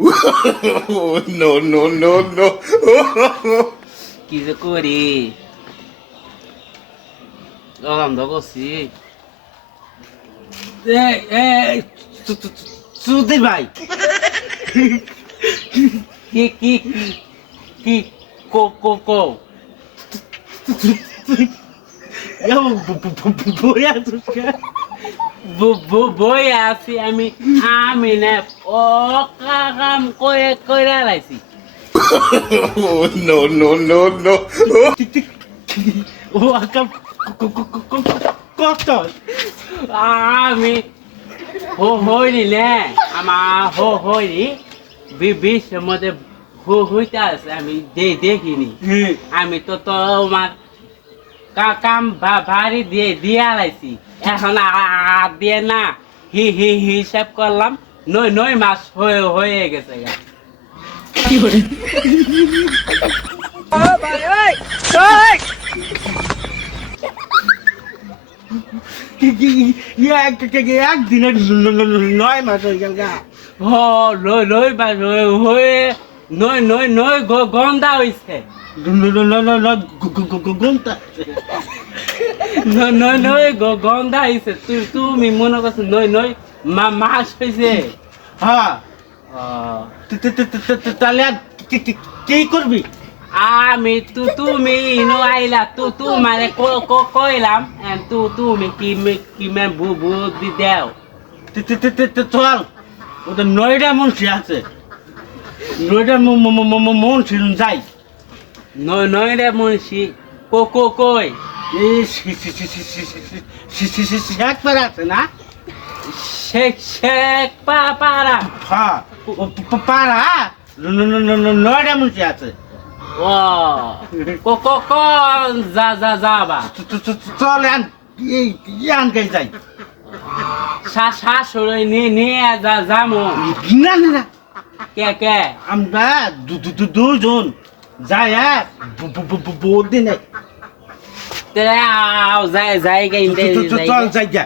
No, no, no, no. কি যে করি গরম তো করছি সুধীর ভাই কি কি কি কি কো কো কো বই বই আছি আমি আমি না ও কাম করে করে লাইছি No, no, no, no. ও কাম কত আমি হইনি নে আমার হইনি বিশ্বের মধ্যে হইতে আছে আমি দেখিনি আমি তো তোমার কাম ভারী দিয়ে আলাইছি এখন দিয়ে না হিসাব করলাম 9 মাস হয়ে গেছে একদিনের 9 মাস হয়ে গেল গা। নয় মাস হয়ে নয় গন্ধা হয়েছে নয় গন্ধা হয়েছে তুমি মনে করছো নয় মাস হয়েছে হ্যাঁ তাহলে আর কি করবি? আমি তুমি ইনো আইলা তোমারে কইলাম তুমি কি বুদ্ধি দাও চল ওদের 9টা মনসি আছে, 9টা মনসি যাই। নয় রে মুন্সি কই একবার আছে না শেখ পাড়া হ্যাঁ পাড়া 9টা মনসি আছে। ও কোন যাবা চল আনকে যাই। শাশুড়ি নিয়ে যামো না না না কে আমরা দুজন যাই বলদি নাই। যাই চল যাই যা।